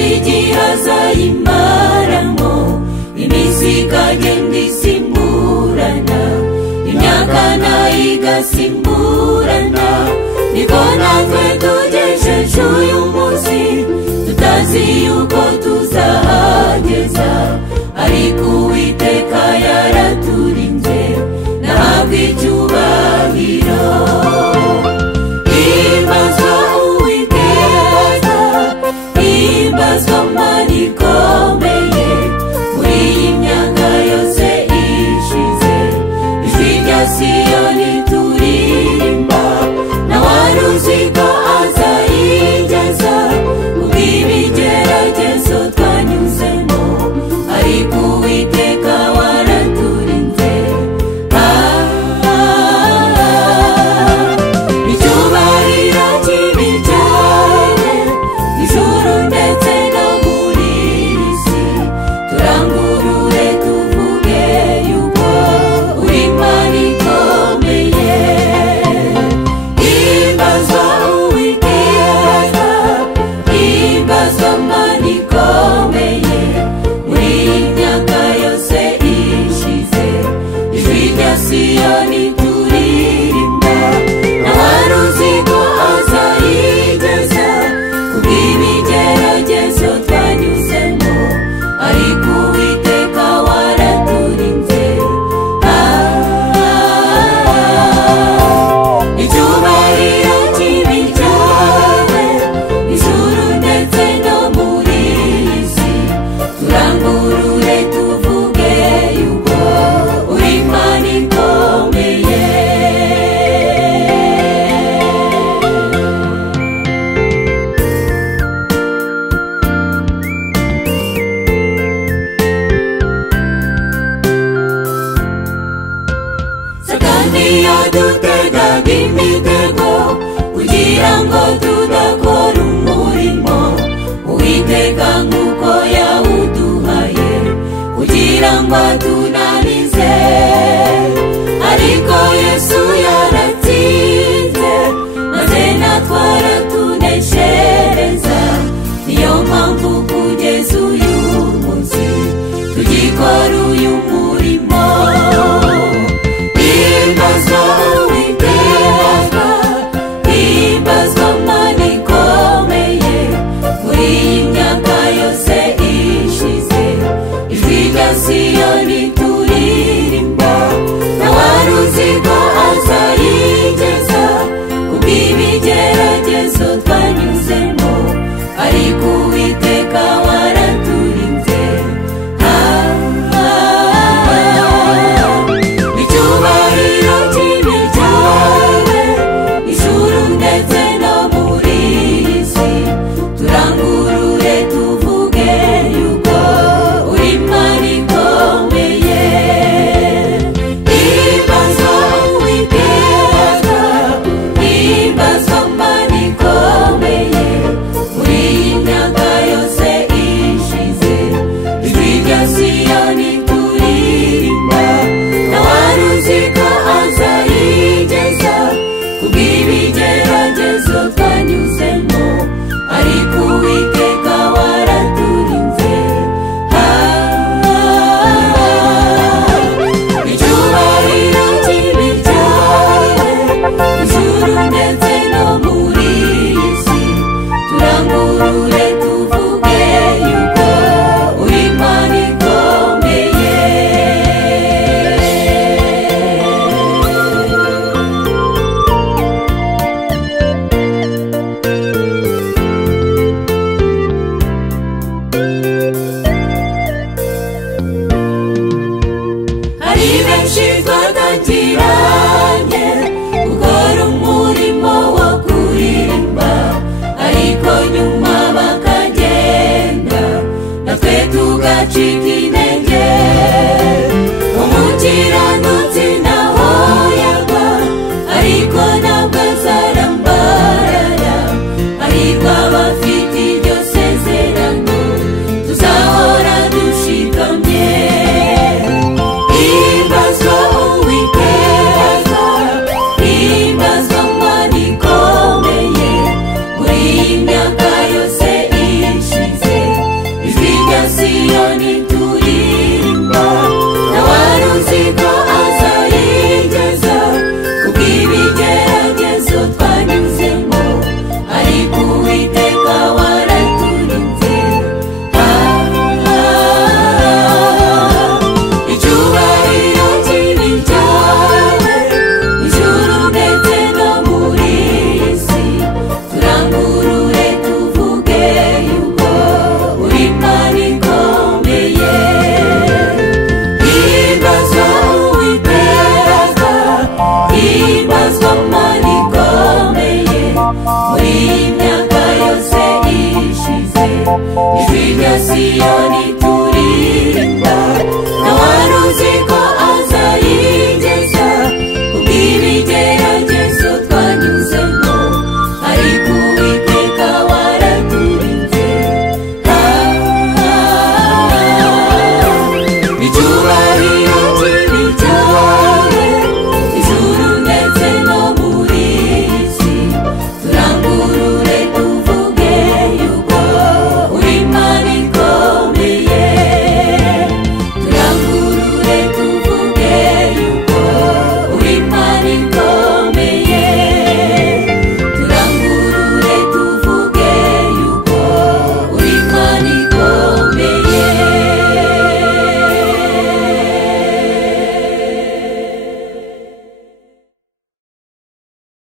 igihe azayimaramo, iminsi ikagenda isimburana, imyaka nayo igasimburana, niko natwe tugejeje uyu munsi, tutazi yuko tuzahageza, ariko Uwiteka yaraturinze, nahabwa icyubahiro. Himbazwa Uwiteka, himbazwa Mana ikomeye, muri iyi myaka yose ishize, ijwi rya Siyoni turirimba, ntawari uzi ko azayigeza, kubw'ibigeragezo twanyuzemo, ariko Uwiteka waraturinze. Icyubahiro kibi cyane, ijuru ndetse no muri iyi si, turangurure tuvuge yuko uri Imana ikomeye. Himbazwa Uwiteka, himbazwa Mana ikomeye, muri iyi myaka yose ishize, ijwi rya Siyoni turirimba, ntawari uzi ko azayigeza, kubw'ibigeragezo twanyuzemo, ariko Uwiteka waraturinze. Icyubahiro kibi cyawe, ijuru ndetse no muri iyi si, turangurure tuvuge yuko uri Imana ikomeye. Satani yadutegaga imitego, kugira ngo tudakora umurimo Uwiteka nk'uko yawuduhaye, kugira ngo